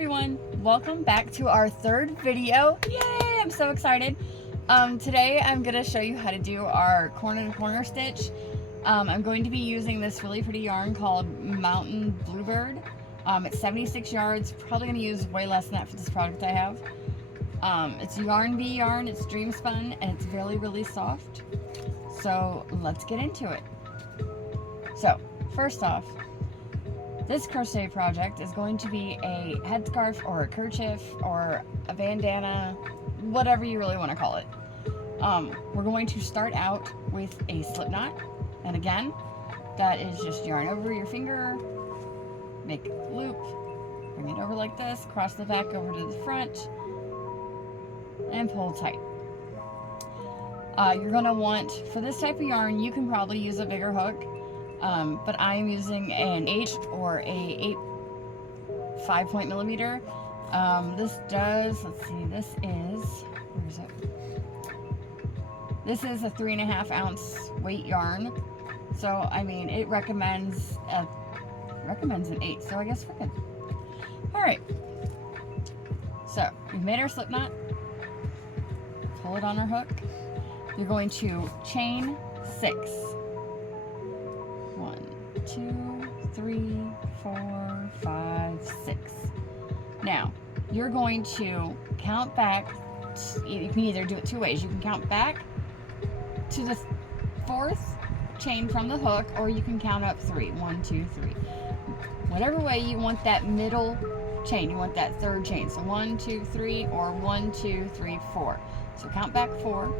everyone, welcome back to our third video. Yay, I'm so excited. Today I'm going to show you how to do our corner to corner stitch. I'm going to be using this really pretty yarn called Mountain Bluebird. It's 76 yards, probably going to use way less than that for this product I have. It's Yarn Bee yarn, it's dream spun, and it's really, really soft. So let's get into it. So first off, this crochet project is going to be a headscarf or a kerchief or a bandana, whatever you really want to call it. We're going to start out with a slip knot, and again, that is just yarn over your finger, make a loop, bring it over like this, cross the back over to the front, and pull tight. You're going to want, for this type of yarn, you can probably use a bigger hook. But I'm using an 8 or a 5 millimeter. This does, let's see, this is, where is it? This is a 3.5 ounce weight yarn. So, I mean, it recommends an 8, so I guess we're good. Alright. So, we've made our slip knot. Pull it on our hook. You're going to chain 6. 1, 2, 3, 4, 5, 6. Now, you're going to count back. You can either do it two ways. You can count back to the 4th chain from the hook, or you can count up 3. 1, 2, 3. Whatever way you want that middle chain, you want that 3rd chain. So 1, 2, 3, or 1, 2, 3, 4. So count back 4.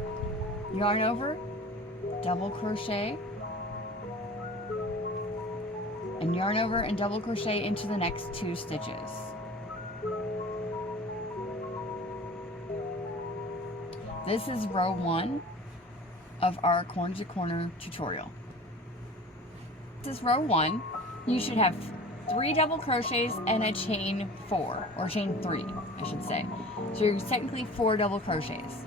Yarn over, double crochet, and yarn over and double crochet into the next 2 stitches. This is row 1 of our corner to corner tutorial. This is row 1. You should have 3 double crochets and a chain 4, or chain 3, I should say. So you're technically 4 double crochets.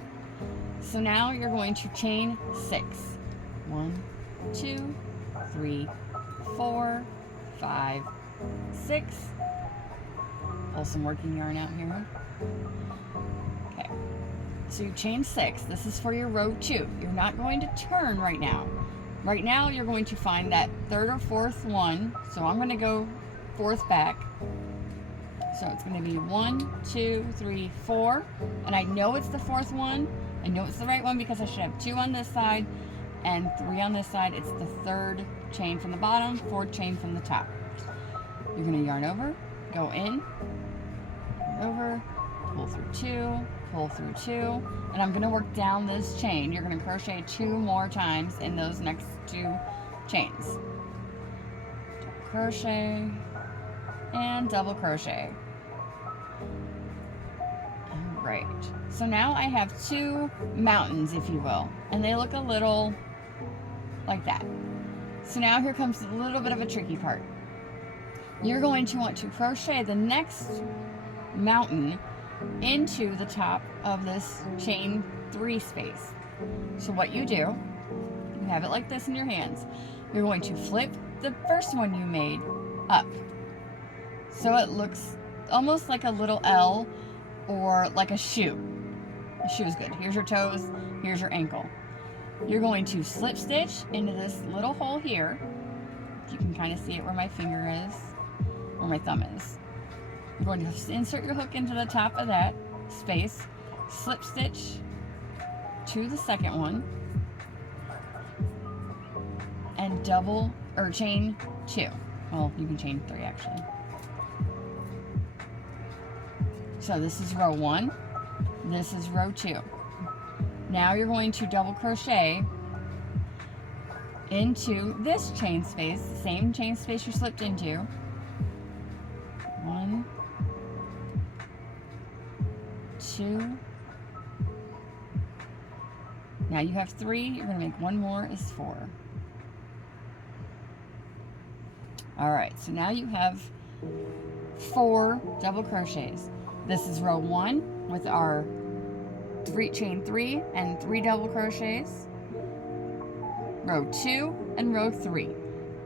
So now you're going to chain 6. 1, 2, 3, 4, 5, 6. Pull some working yarn out here. Okay. So you chain 6. This is for your row 2. You're not going to turn right now. Right now you're going to find that 3rd or 4th one. So I'm going to go 4th back. So it's going to be 1, 2, 3, 4. And I know it's the 4th one. I know it's the right one because I should have 2 on this side and 3 on this side. It's the 3rd chain from the bottom, 4th chain from the top. You're going to yarn over, go in, yarn over, pull through 2, pull through 2, and I'm going to work down this chain. You're going to crochet 2 more times in those next 2 chains. Double crochet and double crochet. Alright, so now I have 2 mountains, if you will, and they look a little like that. So now here comes a little bit of a tricky part. You're going to want to crochet the next mountain into the top of this chain 3 space. So what you do, you have it like this in your hands. You're going to flip the first one you made up. So it looks almost like a little L or like a shoe. A shoe is good. Here's your toes, here's your ankle. You're going to slip stitch into this little hole here. You can kind of see it where my finger is, or my thumb is. You're going to insert your hook into the top of that space, slip stitch to the second one, and double, or chain 2. Well, you can chain 3 actually. So this is row 1, this is row 2. Now you're going to double crochet into this chain space, the same chain space you slipped into. 1, 2. Now you have 3, you're going to make 1 more is 4. Alright, so now you have 4 double crochets. This is row 1 with our chain 3 and 3 double crochets. Row 2 and row 3.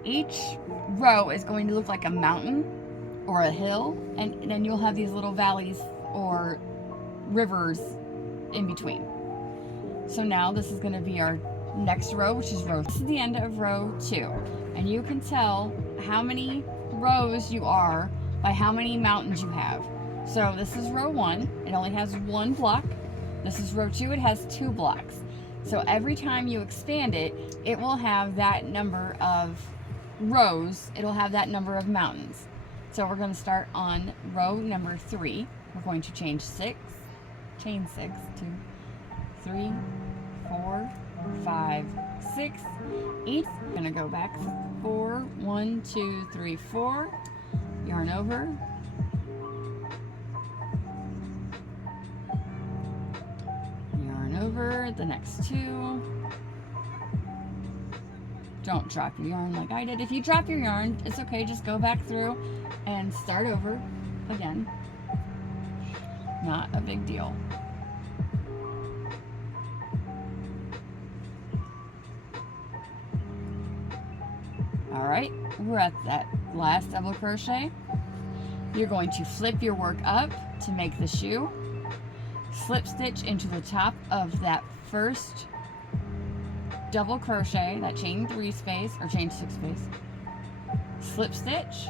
Each row is going to look like a mountain or a hill, and then you'll have these little valleys or rivers in between. So now this is going to be our next row, which is row. This is the end of row 2, and you can tell how many rows you are by how many mountains you have. So this is row 1, it only has 1 block. This is row 2, it has 2 blocks. So every time you expand it, it will have that number of rows, it'll have that number of mountains. So we're going to start on row number 3. We're going to chain 6, 2, 3, 4, 5, 6. Each, we're going to go back 4, 1, 2, 3, 4, yarn over, yarn over the next 2. Don't drop your yarn like I did. If you drop your yarn, it's okay, just go back through and start over again. Not a big deal. All right, we're at that last double crochet. You're going to flip your work up to make the shoe, slip stitch into the top of that first double crochet, that chain 3 space or chain 6 space, slip stitch,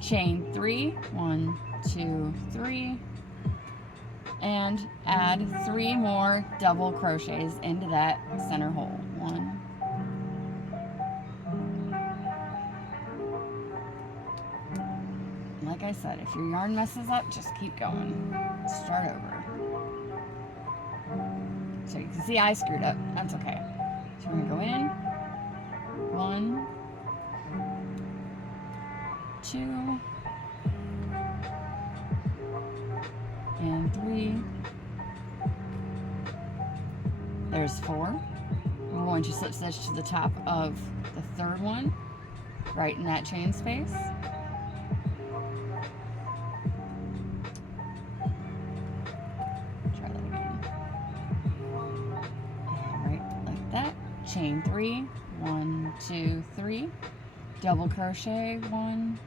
chain 3, 1, 2, 3, and add 3 more double crochets into that center hole. 1, like I said, if your yarn messes up, just keep going. Start over. So you can see I screwed up. That's okay. So we're going to go in. 1, 2, and 3. There's 4. We're going to slip stitch to the top of the 3rd one, right in that chain space. Try that again. And right like that. Chain 3, 1, 2, 3. Double crochet, 1,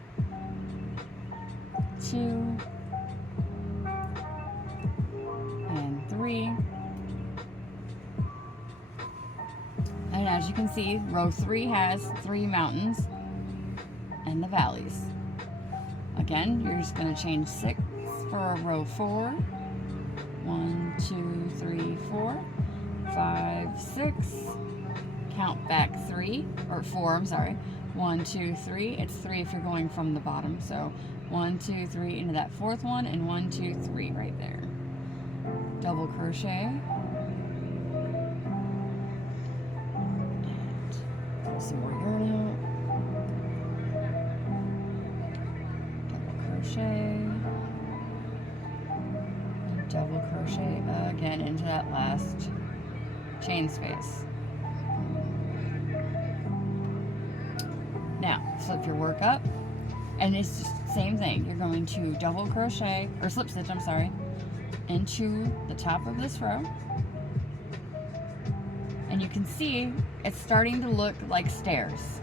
2, and 3. And as you can see, row 3 has 3 mountains and the valleys. Again, you're just going to chain 6 for row 4. 1, 2, 3, 4, 5, 6. Count back 3, or 4, I'm sorry. 1, 2, 3. It's 3 if you're going from the bottom. So 1, 2, 3 into that 4th one, and 1, 2, 3 right there. Double crochet. And pull some more yarn out. Double crochet. And double crochet again into that last chain space. Now, flip your work up, and it's just the same thing. You're going to double crochet, or slip stitch, I'm sorry, into the top of this row. And you can see it's starting to look like stairs.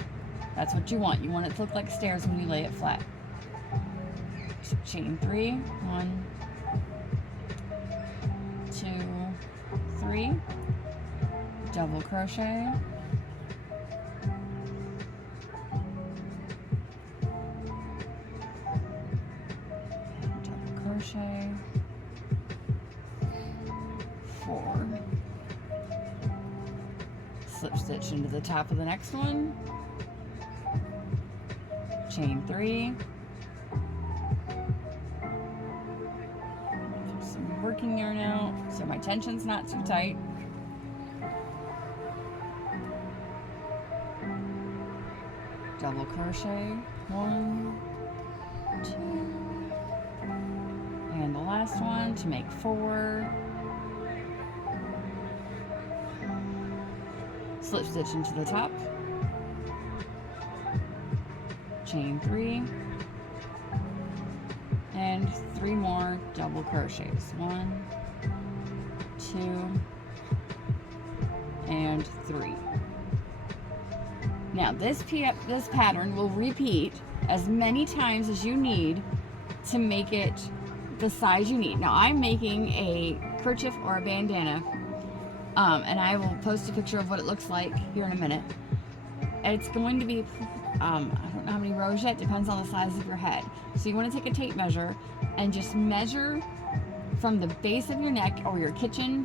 That's what you want. You want it to look like stairs when you lay it flat. So chain 3, 1, 2, 3, double crochet, crochet, 4, slip stitch into the top of the next one, chain 3, put some working yarn out so my tension's not too tight, double crochet, 1, 2, and the last one to make 4, slip stitch into the top, chain 3, and 3 more double crochets, 1, 2, and 3. Now this pattern will repeat as many times as you need to make it the size you need. Now I'm making a kerchief or a bandana, and I will post a picture of what it looks like here in a minute. It's going to be, I don't know how many rows yet, depends on the size of your head. So you want to take a tape measure and just measure from the base of your neck or your kitchen,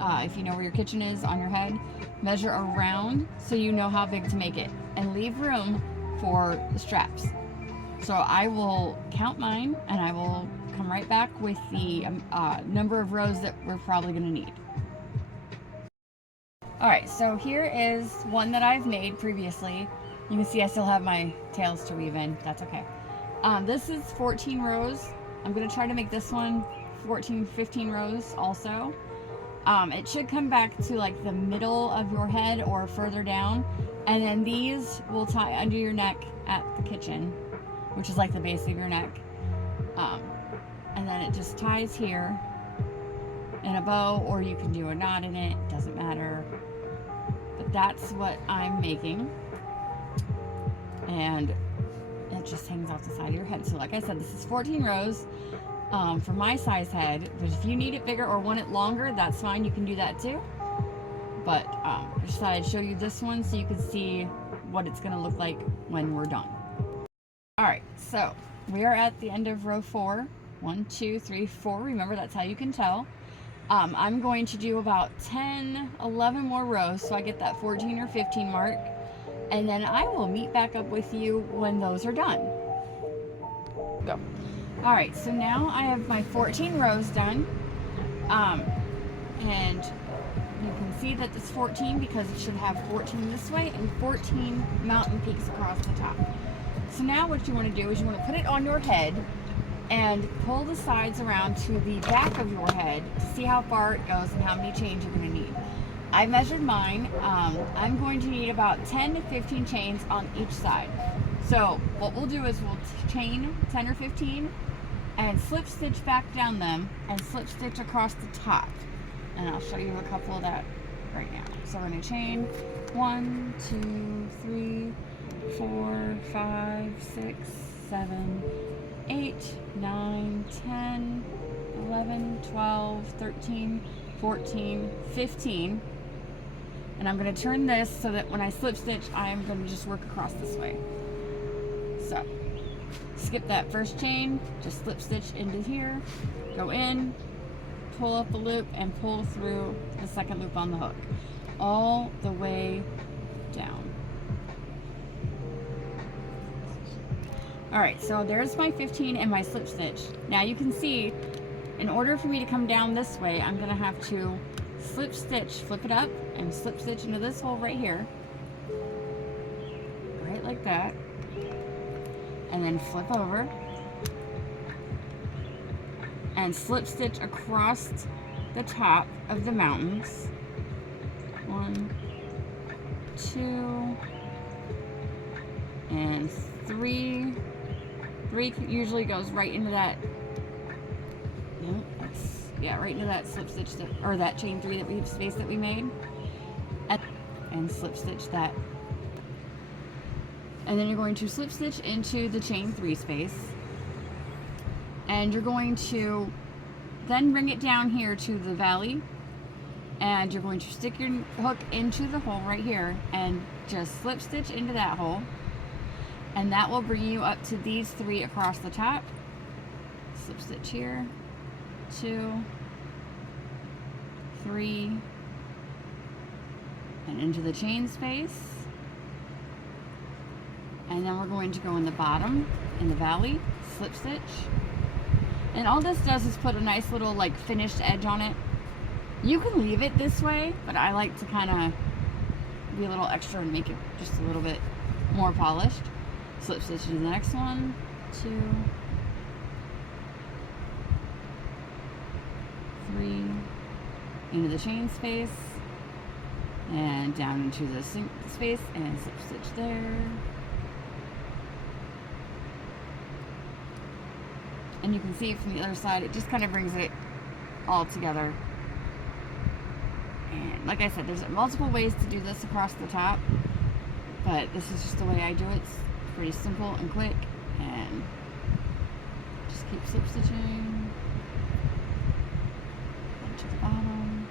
if you know where your kitchen is on your head, measure around so you know how big to make it, and leave room for the straps. So I will count mine and I will come right back with the number of rows that we're probably going to need. Alright, so here is one that I've made previously. You can see I still have my tails to weave in. That's okay. This is 14 rows. I'm going to try to make this one 14, 15 rows also. It should come back to like the middle of your head or further down. And then these will tie under your neck at the kitchen, which is like the base of your neck. And then it just ties here in a bow, or you can do a knot in it. Doesn't matter. But that's what I'm making. And it just hangs off the side of your head. So like I said, this is 14 rows for my size head. But if you need it bigger or want it longer, that's fine. You can do that too. But I just thought I'd show you this one so you can see what it's going to look like when we're done. Alright, so we are at the end of row 4. 1, 2, 3, 4. Remember, that's how you can tell. I'm going to do about 10, 11 more rows so I get that 14 or 15 mark. And then I will meet back up with you when those are done. Go. Alright, so now I have my 14 rows done. And you can see that it's 14 because it should have 14 this way and 14 mountain peaks across the top. So now what you want to do is you want to put it on your head and pull the sides around to the back of your head to see how far it goes and how many chains you're going to need. I measured mine. I'm going to need about 10 to 15 chains on each side. So what we'll do is we'll chain 10 or 15 and slip stitch back down them and slip stitch across the top. And I'll show you a couple of that right now. So we're going to chain 1, 2, 3, 4, 5, 6, 7, 8, 9, 10, 11, 12, 13, 14, 15. And I'm going to turn this so that when I slip stitch, I'm going to just work across this way. So, skip that first chain, just slip stitch into here, go in, pull up the loop, and pull through the second loop on the hook, all the way down. Alright, so there's my 15 and my slip stitch. Now you can see, in order for me to come down this way, I'm going to have to slip stitch, flip it up, and slip stitch into this hole right here. Right like that. And then flip over. And slip stitch across the top of the mountains. 1, 2, and 3. 3 usually goes right into that. Yeah, right into that slip stitch or that chain 3 that we space that we made, and slip stitch that. And then you're going to slip stitch into the chain 3 space, and you're going to then bring it down here to the valley, and you're going to stick your hook into the hole right here and just slip stitch into that hole. And that will bring you up to these 3 across the top. Slip stitch here, 2, 3, and into the chain space. And then we're going to go in the bottom, in the valley, slip stitch. And all this does is put a nice little like finished edge on it. You can leave it this way, but I like to kind of be a little extra and make it just a little bit more polished. Slip stitch to the next one, 2, 3, into the chain space, and down into the space, and slip stitch there. And you can see from the other side, it just kind of brings it all together. And like I said, there's multiple ways to do this across the top, but this is just the way I do it. pretty simple and quick, and just keep slip stitching to the bottom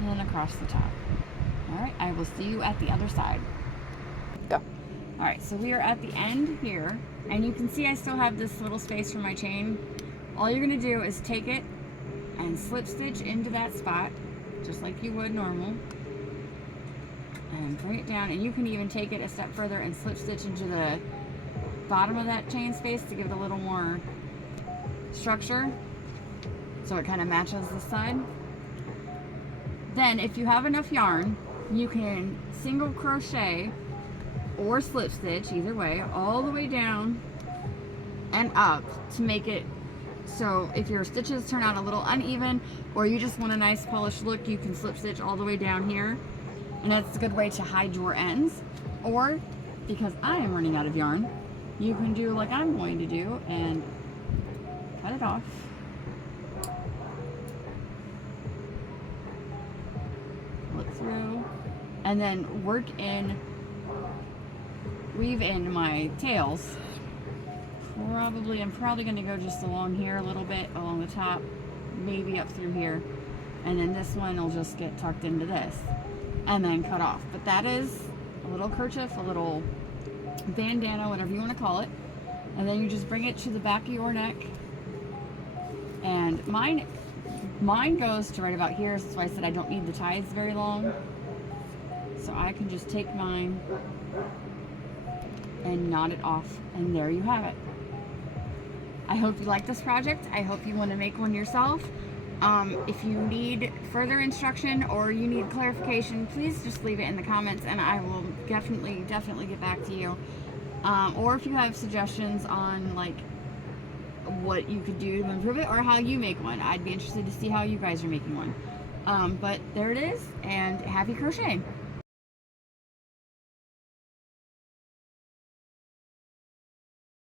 and then across the top. All right, I will see you at the other side. Go. All right, so we are at the end here, and you can see I still have this little space for my chain. All you're gonna do is take it and slip stitch into that spot, just like you would normal, and bring it down. And you can even take it a step further and slip stitch into the bottom of that chain space to give it a little more structure, so it kind of matches this side. Then if you have enough yarn, you can single crochet or slip stitch, either way, all the way down and up to make it so if your stitches turn out a little uneven or you just want a nice polished look, you can slip stitch all the way down here, and that's a good way to hide your ends. Or, because I am running out of yarn, you can do like I'm going to do and cut it off. Look through, and then weave in my tails. I'm probably going to go just along here a little bit, along the top, maybe up through here, and then this one will just get tucked into this and then cut off. But that is a little kerchief, a little bandana, whatever you want to call it, and then you just bring it to the back of your neck. And mine goes to right about here, so that's why I said I don't need the ties very long, so I can just take mine and knot it off, and there you have it. I hope you like this project. I hope you want to make one yourself. If you need further instruction or you need clarification, please just leave it in the comments and I will definitely get back to you. Or if you have suggestions on like what you could do to improve it or how you make one, I'd be interested to see how you guys are making one. But there it is, and happy crocheting.